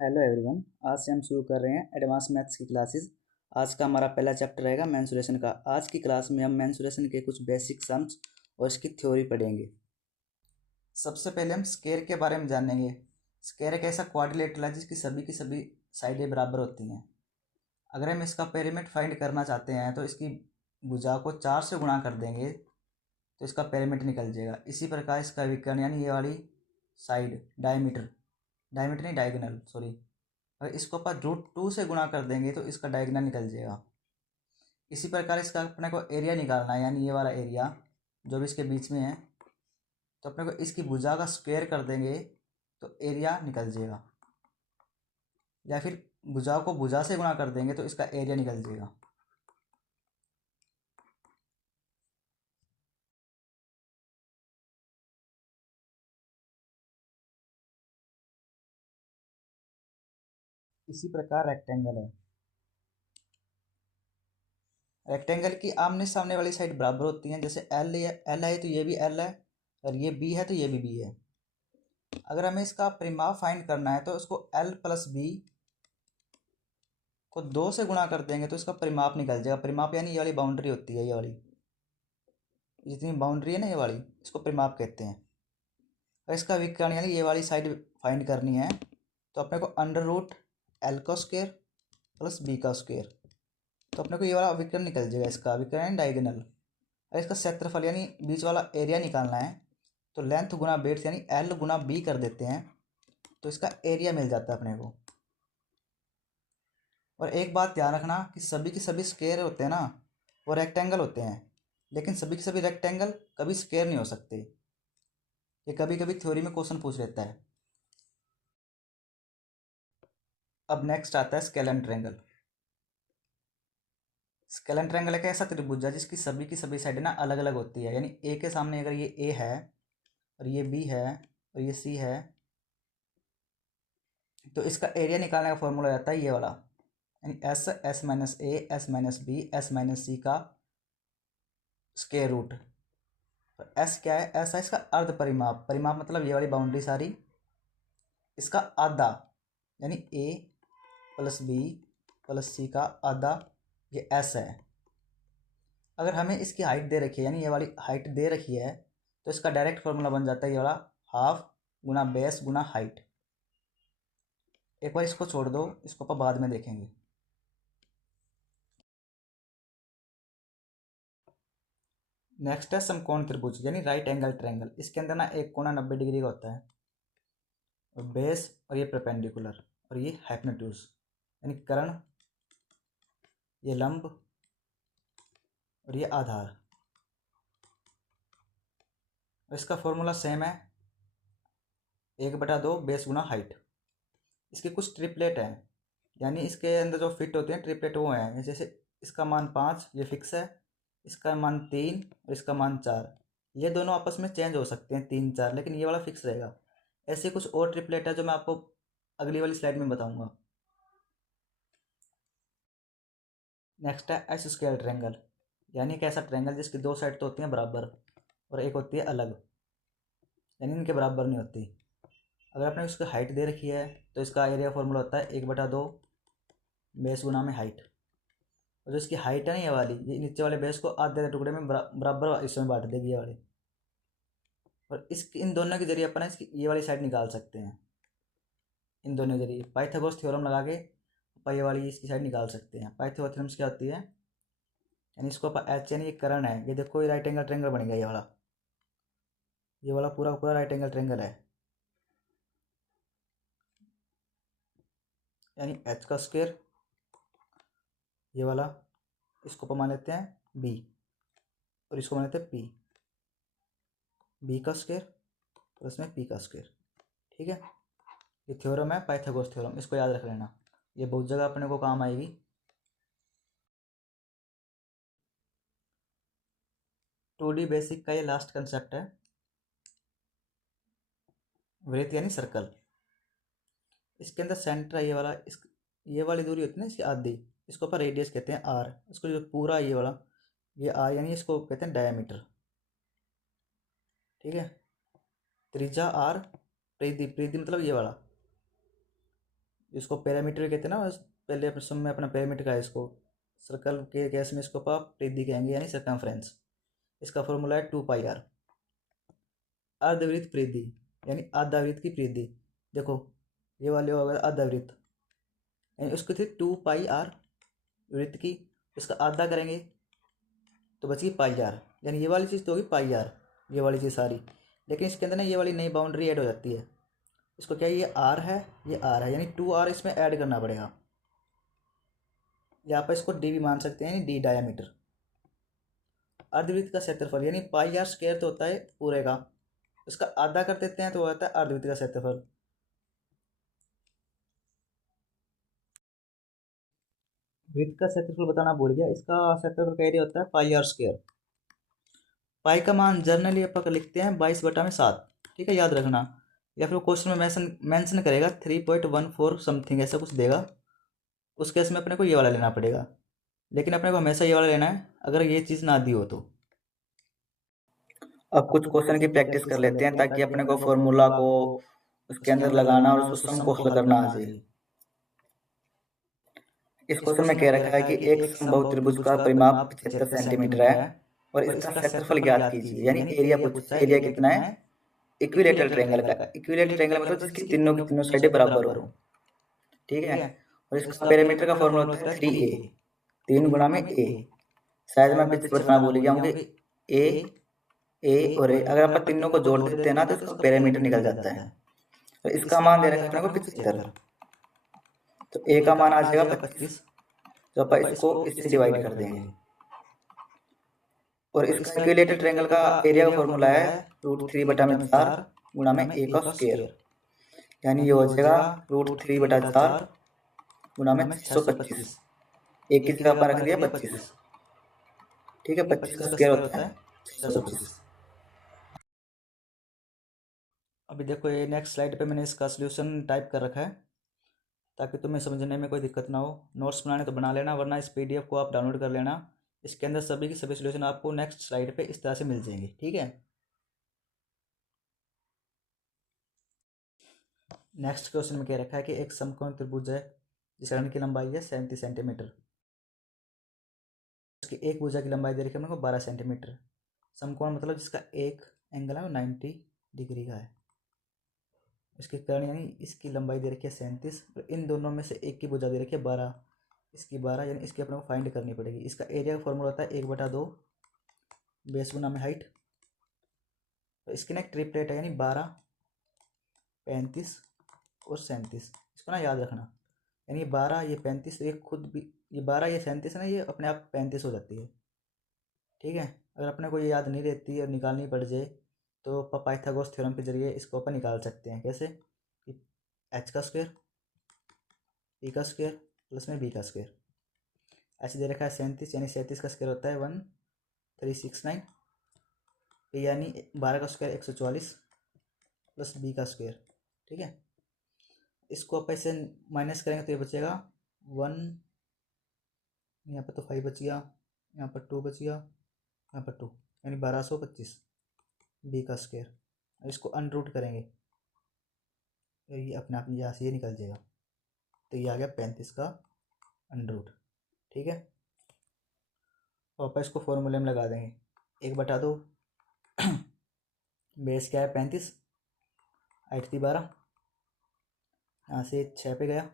Hello everyone. आज से हम शुरू कर रहे हैं एडवांस मैथ्स की क्लासेस। आज का हमारा पहला चैप्टर रहेगा मेंसुरेशन का। आज की क्लास में हम मेंसुरेशन के कुछ बेसिक सम्स और इसकी थ्योरी पढ़ेंगे। सबसे पहले हम स्क्वायर के बारे में जानेंगे। स्क्वायर एक ऐसा क्वाड्रिलेटरल है जिसकी सभी की सभी साइडें बराबर होती हैं। अगर हम इसका पेरीमीटर फाइंड करना चाहते हैं तो इसकी भुजा को 4 से गुणा कर देंगे तो इसका पेरीमीटर निकल जाएगा। इसी प्रकार इसका विकर्ण यानी ये वाली साइड डायमीटर नहीं डायगोनल सॉरी, अगर इसको अपन √2 से गुणा कर देंगे तो इसका डायगोनल निकल जाएगा। इसी प्रकार इसका अपने को एरिया निकालना है, यानी ये वाला एरिया जो भी इसके बीच में है, तो अपने को इसकी भुजा का स्क्वायर कर देंगे तो एरिया निकल जाएगा, या फिर भुजा को भुजा से गुणा कर देंगे तो इसका एरिया निकल जाएगा। इसी प्रकार रेक्टेंगल है। रेक्टेंगल की आमने सामने वाली साइड बराबर होती हैं। जैसे एल है तो ये भी एल है, और ये बी है तो ये भी बी है। अगर हमें इसका परिमाप फाइंड करना है तो इसको एल प्लस बी को 2 से गुणा कर देंगे तो इसका परिमाप निकल जाएगा। परिमाप यानी ये वाली बाउंड्री होती है, ये वाली जितनी बाउंड्री है ना, ये वाली, इसको परिमाप कहते हैं। और इसका विकर्ण यानी ये वाली साइड फाइंड करनी है तो अपने को √L का स्क्वायर प्लस बी का स्क्वायर, तो अपने को ये वाला विकर्ण निकल जाएगा। इसका विकर्ण यानी डायगोनल। और इसका क्षेत्रफल यानी बीच वाला एरिया निकालना है तो लेंथ गुना बेड्थ यानी एल गुना बी कर देते हैं तो इसका एरिया मिल जाता है अपने को। और एक बात ध्यान रखना कि सभी के सभी स्क्वायर होते हैं ना, वो रेक्टेंगल होते हैं, लेकिन सभी के सभी रेक्टेंगल कभी स्क्वायर नहीं हो सकते। ये कभी कभी थ्योरी में क्वेश्चन पूछ लेता है। अब नेक्स्ट आता है स्केलन ट्रायंगल। स्केलन ट्रायंगल एक ऐसा त्रिभुज है जिसकी सभी की सभी साइड ना अलग अलग होती है। यानी ए के सामने अगर ये ए है और ये बी है और ये सी है तो इसका एरिया निकालने का फॉर्मूला रहता है ये वाला, यानी S minus A S minus B S minus C का स्क्वायर रूट। एस क्या है? एस है इसका अर्ध परिमाप। परिमाप मतलब ये वाली बाउंड्री सारी, इसका आधा, यानी ए प्लस बी प्लस सी का आधा, ये एस है। अगर हमें इसकी हाइट दे रखी है, यानी ये वाली हाइट दे रखी है, तो इसका डायरेक्ट फॉर्मूला बन जाता है ये वाला हाफ गुना बेस गुना हाइट। एक बार इसको छोड़ दो, इसको अपन बाद में देखेंगे। नेक्स्ट है समकोण त्रिभुज यानी राइट एंगल ट्रायंगल। इसके अंदर ना एक कोना 90 डिग्री का होता है, और बेस और ये परपेंडिकुलर और ये हाइपोटेन्यूज यानी कर्ण, ये लंब और ये आधार। और इसका फॉर्मूला सेम है, 1/2 बेस गुना हाइट। इसके कुछ ट्रिपलेट हैं, यानी इसके अंदर जो फिट होते हैं ट्रिपलेट वो हैं। जैसे इसका मान 5 ये फिक्स है, इसका मान 3 और इसका मान 4। ये दोनों आपस में चेंज हो सकते हैं 3 4, लेकिन ये वाला फिक्स रहेगा। ऐसे कुछ और ट्रिपलेट है जो मैं आपको अगली वाली स्लाइड में बताऊंगा। नेक्स्ट है एस स्क्वायर ट्रायंगल, यानी एक ऐसा ट्रायंगल जिसकी दो साइड तो होती हैं बराबर और एक होती है अलग, यानी इनके बराबर नहीं होती। अगर आपने उसकी हाइट दे रखी है तो इसका एरिया फॉर्मूला होता है 1/2 बेस गुना में हाइट। और जो इसकी हाइट है ना, ये वाली, ये नीचे वाले बेस को आधे टुकड़े में बराबर हिस्सों में बांट देगी ये वाली। और इस इन दोनों के जरिए अपन इसकी ये वाली साइड निकाल सकते हैं। इन दोनों के जरिए पाइथागोरस थ्योरम लगा के अपन ये वाली इसकी साइड निकाल सकते हैं। पाइथागोरस थ्योरम क्या होती है, यानी इसको अपन एच, यानी ये कर्ण है, ये देखो ये राइट एंगल ट्रायंगल बन गया। ये वाला पूरा पूरा राइट एंगल ट्रायंगल है, यानी एच का स्क्वायर, ये वाला, इसको अपन मान लेते हैं बी और इसको मान लेते हैं पी। बी का स्क्वायर प्लस में पी का स्क्वायर। ठीक है, ये थ्योरम है पाइथागोरस थ्योरम, इसको याद रख लेना, ये बहुत जगह अपने को काम आएगी। 2D बेसिक का ये लास्ट कंसेप्ट है, वृत्त यानी सर्कल। इसके अंदर सेंटर है ये वाला, इस ये वाली दूरी होती है ना इसकी आधी, इसको अपन रेडियस कहते हैं आर। इसको जो पूरा ये वाला ये आर, यानी इसको कहते हैं डायमीटर। ठीक है, त्रिज्या आर, परिधि, परिधि मतलब ये वाला, इसको पैरामीटर कहते हैं ना, पहले अपने सम में अपना पैरामीटर का है इसको। सर्कल के केस में इसको आप परिधि कहेंगे यानी सर्कमफ्रेंस। इसका फॉर्मूला है 2πr। अर्धवृत्त परिधि यानी आधा वृत्त की परिधि, देखो ये वाले होगा आधा वृत्त, यानी उसको थे 2πr वृत्त की, इसका आधा करेंगे तो बची πr, यानी ये वाली चीज़ तो होगी πr, ये वाली चीज़ सारी। लेकिन इसके अंदर ना ये वाली नई बाउंड्री ऐड हो जाती है। इसको क्या, ये r है, ये r है, यानी 2r इसमें ऐड करना पड़ेगा। यहाँ पर इसको d भी मान सकते हैं, यानी d डायामीटर। अर्धवृत्त का क्षेत्रफल यानी πr² तो होता है पूरे का, इसका आधा कर देते हैं तो होता है अर्धवृत्त का क्षेत्रफल। वृत्त का क्षेत्रफल बताना भूल गया, इसका क्षेत्रफल का एरिया होता है πr²। पाई का मान जनरली अपन लिखते हैं 22/7, ठीक है, याद रखना। या फिर क्वेश्चन में मेंशन करेगा 3.14 समथिंग, ऐसा कुछ देगा, उस केस में अपने को ये वाला लेना पड़ेगा। लेकिन अपने को हमेशा ये वाला लेना है अगर ये चीज़ ना दी हो तो। अब कुछ क्वेश्चन की प्रैक्टिस कर लेते हैं ताकि अपने को फॉर्मूला को उसके अंदर लगाना और उस सम को हल करना आ जाए। इस क्वेश्चन में कह रखा है कि एक समबाहु त्रिभुज का परिमाप 75 सेंटीमीटर है और इसका क्षेत्रफल ज्ञात कीजिए, यानी एरिया पूछा है। एरिया कितना है इक्विलेटरल ट्रायंगल का। इक्विलेटरल ट्रायंगल मतलब जिसकी तीनों की तीनों साइडें बराबर हो, ठीक है। और इसका पैरामीटर का फॉर्मूला होता है 3a, 3 गुणा में a। शायद मैं पीछे बताना भूल गया हूँ कि a और a अगर आप तीनों को जोड़ देते हैं ना तो इसका पैरामीटर निकल जाता है। तो इसका मान दे रखा है अपने को 75, तो a का मान आ जाएगा 25, तो अपन इसको इससे डिवाइड कर देंगे। और इसका इक्विलेटरल ट्रायंगल का एरिया का फॉर्मूला है √3/4 गुणा में a का स्क्वायर, यानी ये हो जाएगा √3/4 गुणा में 625। एक की जगह पर रख दिया 25, ठीक है, 25 का स्क्वायर होता है 625। अभी देखो ये नेक्स्ट स्लाइड पे मैंने इसका सॉल्यूशन टाइप कर रखा है ताकि तुम्हें समझने में कोई दिक्कत ना हो। नोट्स बनाने तो बना लेना, वरना इस पीडीएफ को आप डाउनलोड कर लेना। इसके अंदर सभी की सभी सॉल्यूशन आपको नेक्स्ट स्लाइड पे इस तरह से मिल जाएंगे, ठीक है। नेक्स्ट क्वेश्चन में कह रखा है कि एक समकोण त्रिभुज है जिसका की लंबाई है 37 सेंटीमीटर, उसकी एक भुजा की लंबाई दे रखी है हमको 12 सेंटीमीटर। समकोण मतलब जिसका एक एंगल है 90 डिग्री का है। इसके कर्ण यानी इसकी लंबाई दे रखी है 37, और इन दोनों में से एक की भुजा दे रखी है 12, इसकी 12, यानी इसकी अपने को फाइंड करनी पड़ेगी। इसका एरिया का फॉर्मूला होता है 1/2 बेस गुना में हाइट। तो इसकी ना एक ट्रिपलेट है, यानी 12, 35 और 37, इसको ना याद रखना। यानी ये 12 ये 35, तो ये खुद भी ये 12 ये 37 है ना, ये अपने आप 35 हो जाती है, ठीक है। अगर अपने को ये याद नहीं रहती और निकालनी पड़ जाए तो पाइथागोरस थ्योरम के जरिए इसको अपन निकाल सकते हैं। कैसे कि h का स्क्वायर p का स्क्वायर प्लस में b का स्क्वायर। ऐसे दे रखा है 37, यानी 37 का स्क्वायर होता है 1369, p यानी 12 का स्क्वायर 144 प्लस b का स्क्वायर, ठीक है। इसको अपन ऐसे माइनस करेंगे तो ये बचेगा 1, यहाँ पर तो 5 बच गया, यहाँ पर 2 बच गया, यहाँ पर 2, यानी 1225 b का स्क्वायर। इसको अनरूट करेंगे तो ये अपने आप यहाँ से ये निकल जाएगा, तो ये आ गया 35 का अनरूट, ठीक है। और अपन इसको फॉर्मूले में लगा देंगे 1/2 बेस क्या है 35, हाइट थी 12, यहाँ से 6 पे गया,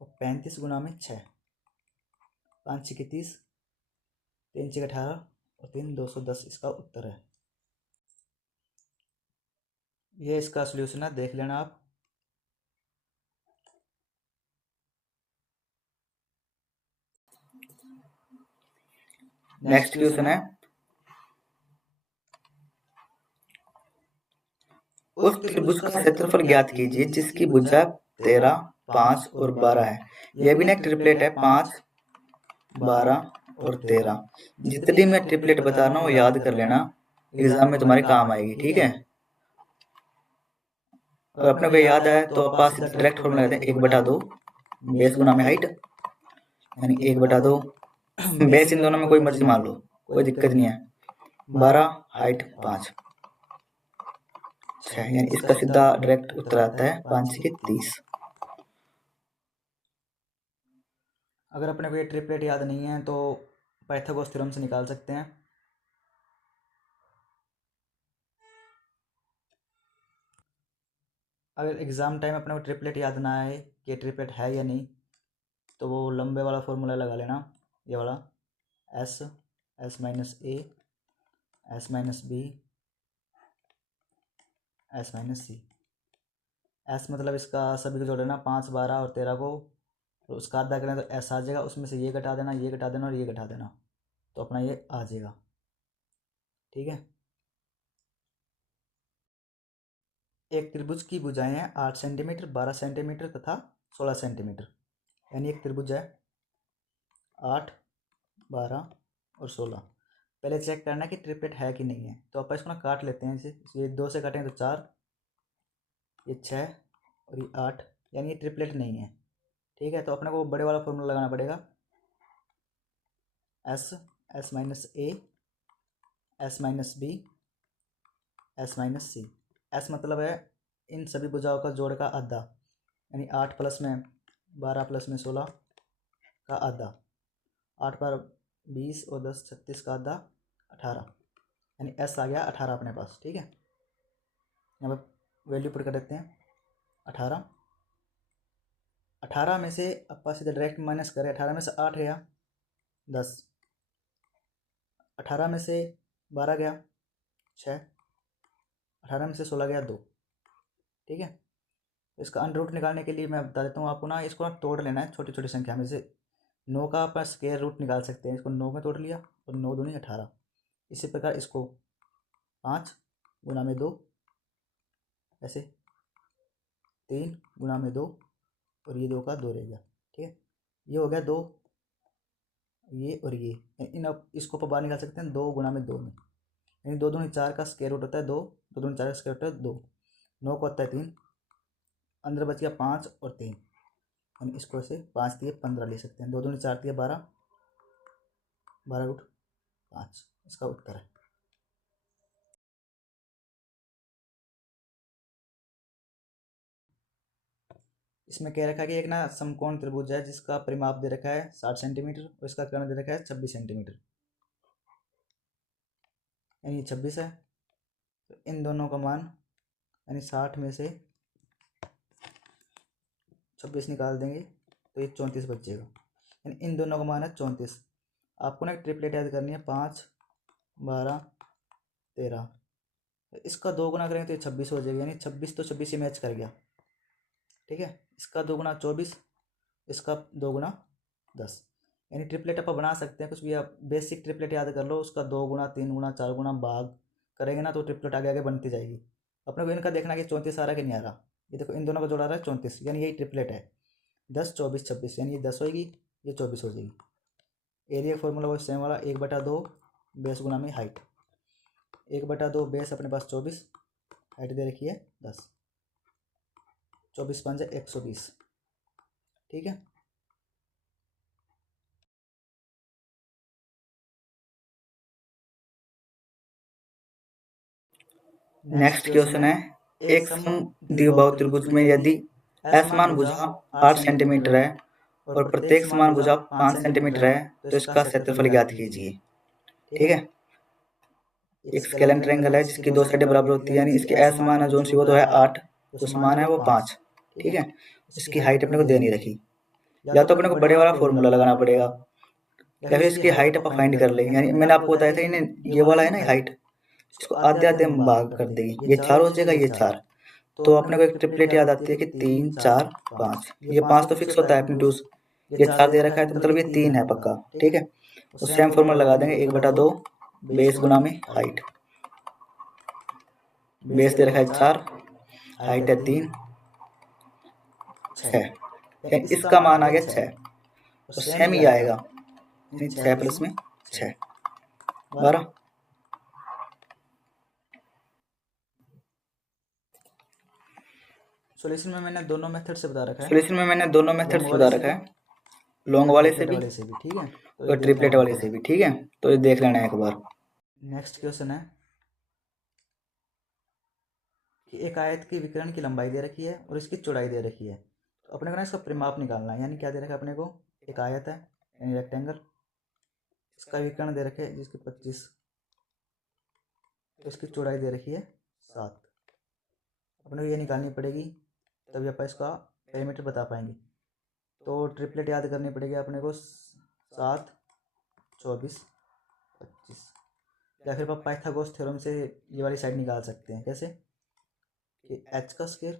और 35 गुना में 6, 5 6 30, 3 6 18 और 3 210 इसका उत्तर है। ये इसका सॉल्यूशन है, देख लेना आप। नेक्स्ट क्वेश्चन है, उस त्रिभुज का क्षेत्रफल ज्ञात कीजिए जिसकी भुजा 13, 5 और 12 है। यह भी ना एक ट्रिपलेट है, 5, 12 और 13। जितनी मैं ट्रिपलेट बता रहा हूँ वो याद कर लेना, एग्जाम में तुम्हारे काम आएगी, ठीक है। अगर अपने को याद आए तो आप पास डायरेक्ट फॉर्मूला लगाते हैं 1/2 बेस गुना में हाइट, यानी 1/2 बेस इन दोनों में कोई मर्जी मान लो, कोई दिक्कत नहीं है। 12 हाइट 5 6, यानी इसका सीधा डायरेक्ट उत्तर आता है 5 6 30। अगर अपने को ये ट्रिपलेट याद नहीं है तो पाइथागोरस थ्योरम से निकाल सकते हैं। अगर एग्ज़ाम टाइम अपने को ट्रिपलेट याद ना आए कि ट्रिपलेट है या नहीं, तो वो लंबे वाला फॉर्मूला लगा लेना, ये वाला s s minus A S minus B S minus c. S मतलब इसका सभी को जोड़ लेना, 5, 12 और 13 को, और उसका आधा करें तो एस आ जाएगा, उसमें से ये घटा देना, ये घटा देना और ये घटा देना, तो अपना ये आ जाएगा। ठीक है। एक त्रिभुज की भुजाएं हैं 8 सेंटीमीटर, 12 सेंटीमीटर तथा 16 सेंटीमीटर। यानी एक त्रिभुज है 8, 12 और 16। पहले चेक करना कि ट्रिपलेट है कि नहीं है, तो अपन इसको ना काट लेते हैं। इसे ये 2 से काटेंगे तो 4, ये 6 और ये 8, यानी ये ट्रिपलेट नहीं है। ठीक है, तो अपने को बड़े वाला फॉर्मूला लगाना पड़ेगा, s s minus A S minus B S minus c. S मतलब है इन सभी भुजाओं का जोड़ का आधा, यानी 8 प्लस में 12 प्लस में 16 का आधा, 8 पर 20 और 10 36 का आधा 18, यानी एस आ गया 18 अपने पास। ठीक है, यहाँ पर वैल्यू पुट कर देते हैं 18। 18 में से अपा सीधे डायरेक्ट माइनस करें, 18 में से 8 गया 10, 18 में से 12 गया 6, 18 में से 16 गया 2। ठीक है, तो इसका अंडर रूट निकालने के लिए मैं बता देता हूँ आपको ना, इसको ना तोड़ लेना है छोटी छोटी संख्या में से। 9 का अपन स्क्वायर रूट निकाल सकते हैं, इसको 9 में तोड़ लिया और 9 दूनी 18। इसी प्रकार इसको 5 गुना में 2, ऐसे 3 गुना में 2 और ये 2 का 2 रह गया। ठीक है, ये हो गया 2, ये और ये, इन अब इसको अपन बाहर निकाल सकते हैं 2 गुना में 2 में, यानी 2 दूनी 4 का स्क्वायर रूट होता है 2, 2 दूनी 4 का स्क्वायर रूट होता है 2, 9 को होता है 3, अंदर बच गया 5 और 3, हम इसको ऐसे 5 दिए 15 ले सकते हैं, 2 दूनी 4 दिए 12, 12 रूट 5 इसका उत्तर है। इसमें कह रखा है कि एक ना समकोण त्रिभुज है जिसका परिमाप दे रखा है 60 सेंटीमीटर और इसका कर्ण दे रखा है 26 सेंटीमीटर, यानी 26 है। तो इन दोनों का मान, यानी 60 में से 26 निकाल देंगे तो ये 34 बचेगा, यानी इन दोनों का मान है 34। आपको ना एक ट्रिपलेट याद करनी है 5, 12, 13। इसका 2 गुना करेंगे तो ये 26 हो जाएगा, यानी 26 तो 26 ही मैच कर गया। ठीक है, इसका 2 गुना 24, इसका 2 गुना 10, यानी ट्रिपलेट आप बना सकते हैं कुछ भी। आप बेसिक ट्रिपलेट याद कर लो, उसका 2 गुना 3 गुना 4 गुना भाग करेंगे ना तो ट्रिपलेट आगे आगे बनती जाएगी। अपने को इनका देखना कि 34 आ रहा है कि नहीं आ रहा। ये देखो इन दोनों का जोड़ा आ रहा है 34, यानी यही ट्रिपलेट है। 10, 24, 26, यानी ये 10 होगी, ये 24 हो जाएगी। एरिया फॉर्मूला वो सेम वाला, 1/2 बेस गुना में हाइट। 1/2 बेस अपने पास 24, हाइट दे रखी है 10, 24 5 120। ठीक है, नेक्स्ट क्वेश्चन है, एक समद्विबाहु त्रिभुज में यदि असमान भुजा 8 सेंटीमीटर है और प्रत्येक समान भुजा 5 सेंटीमीटर है तो इसका क्षेत्रफल ज्ञात कीजिए। ठीक है, एक स्केलर ट्रायंगल है जिसकी 2 साइडें बराबर होती है, यानी इसके असमान है जो सी वो तो है 8, जो समान है वो 5। ठीक है, इसकी हाइट अपने को दे नहीं रखी, या तो अपने को बड़े वाला फॉर्मूला लगाना पड़ेगा या फिर इसकी हाइट आप फाइंड कर लेंगे। यानी मैंने आपको बताया था इन्हें, ये वाला है ना हाइट, इसको आधे आधे में भाग कर देंगे, ये 4 हो जाएगा, ये 4। तो अपने को एक ट्रिपलेट याद आती है कि 3, 4, 5। ये 5 तो फिक्स होता है अपनी टूस, ये 4 दे रखा है तो मतलब ये 3 है पक्का। ठीक है, तो सेम फॉर्मूला लगा देंगे, 1/2 बेस गुना में हाइट। बेस दे रखा है 4, हाइट है 3, 6, इसका मान आ गया 6, तो सेम ही आएगा, 6 प्लस में 6 12। सॉल्यूशन में मैंने दोनों मेथड से बता रखा है, लॉन्ग वाले से भी ठीक है, और ट्रिपलेट वाले से भी। ठीक है, तो ये देख लेना एक बार। नेक्स्ट क्वेश्चन है कि एक आयत की विकर्ण की लंबाई दे रखी है और इसकी चौड़ाई दे रखी है, तो अपने को ना इसका परिमाप निकालना है। यानी क्या दे रखा है अपने को, एक आयत है यानी रेक्टेंगल, इसका विकर्ण दे रखे जिसकी 25, तो इसकी चौड़ाई दे रखी है 7। अपने को ये निकालनी पड़ेगी, तभी अपन इसका पेरीमीटर बता पाएंगे। तो ट्रिपलेट याद करनी पड़ेगी अपने को, 7, 24, 25। या फिर अपन पाइथागोरस थ्योरम से ये वाली साइड निकाल सकते हैं। कैसे कि h का स्क्वायर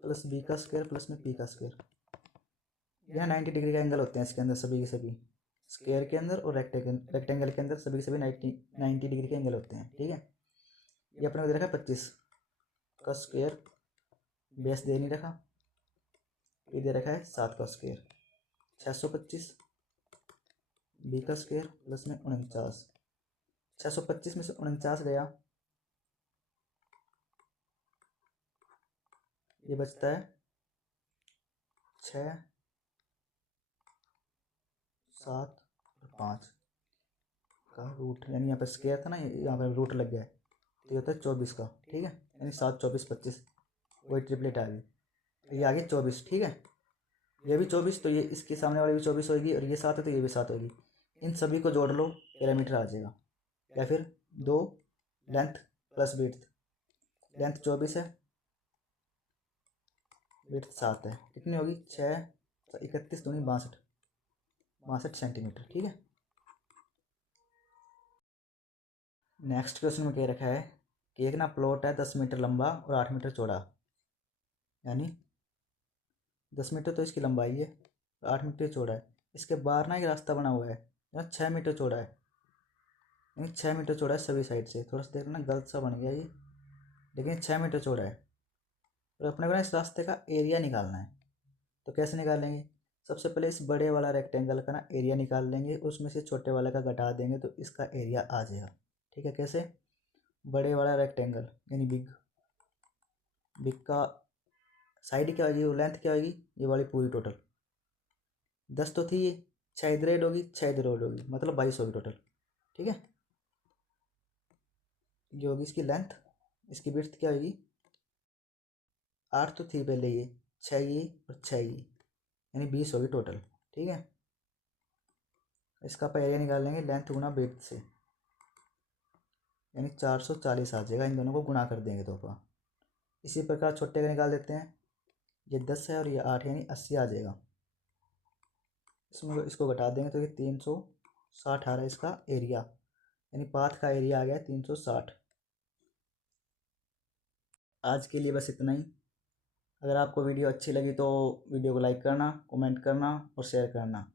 प्लस b का स्क्वायर प्लस में p का स्क्वायर, यहाँ 90 डिग्री का एंगल होते हैं इसके अंदर सभी के सभी, स्क्वायर के अंदर और रेक्टेंगल के अंदर सभी के सभी 90 डिग्री के एंगल होते हैं। ठीक है, ये अपने को दे रखा है 25 का स्क्वायर, बेस दे नहीं रखा, ये दे रखा है 7 का स्क्वायर, 625 बी का स्क्वायर प्लस में 49, 625 में से 49 गया, ये बचता है 6, 7 और 5 का रूट, यानी यहाँ पर स्क्वायर था ना, यहाँ पर रूट लग गया है, तो ये होता है 24 का। ठीक है, यानी 7, 24, 25, वही ट्रिपलेट आ गई, ये आ गई 24। ठीक है, ये भी 24, तो ये इसके सामने वाली भी 24 होगी, और ये 7 है तो ये भी 7 होगी। इन सभी को जोड़ लो, पैरामीटर आ जाएगा। या फिर 2 लेंथ प्लस विड्थ, लेंथ 24 है, विड्थ 7 है, कितनी होगी 6, 31 दूनी 62 सेंटीमीटर। ठीक है, नेक्स्ट क्वेश्चन में कह रखा है कि एक ना प्लॉट है 10 मीटर लंबा और 8 मीटर चौड़ा, यानी 10 मीटर तो इसकी लंबाई है, 8 मीटर चौड़ा है। इसके बाहर ना एक रास्ता बना हुआ है यहाँ 6 मीटर चौड़ा है, यानी 6 मीटर चौड़ा है सभी साइड से। थोड़ा सा देखना गलत सा बन गया ये, लेकिन 6 मीटर चौड़ा है। और अपने को ना इस रास्ते का एरिया निकालना है, तो कैसे निकालेंगे? सबसे पहले इस बड़े वाला रेक्टेंगल का ना एरिया निकाल लेंगे, उसमें से छोटे वाले का घटा देंगे तो इसका एरिया आ जाएगा। ठीक है, कैसे? बड़े वाला रेक्टेंगल यानी बिग का साइड क्या होगी, लेंथ क्या होगी, ये वाली पूरी टोटल 10 तो थी, ये 6 इधर ऐड होगी, 6 इधर ऐड होगी, मतलब 22 होगी टोटल। ठीक है, ये होगी इसकी लेंथ। इसकी विड्थ क्या होगी, 8 तो थी पहले, ये 6 ये और 6 ये, यानी 20 होगी टोटल। ठीक है, इसका अपन एरिया निकाल लेंगे लेंथ गुना विड्थ से, यानी 440 आ जाएगा। इन दोनों को गुणा कर देंगे तो अपन इसी प्रकार छोटे का निकाल देते हैं। ये 10 है और ये 8, यानी 80 आ जाएगा। इसमें इसको घटा देंगे तो ये 360 आ रहा है इसका एरिया, यानी पाथ का एरिया आ गया 360। आज के लिए बस इतना ही। अगर आपको वीडियो अच्छी लगी तो वीडियो को लाइक करना, कमेंट करना और शेयर करना।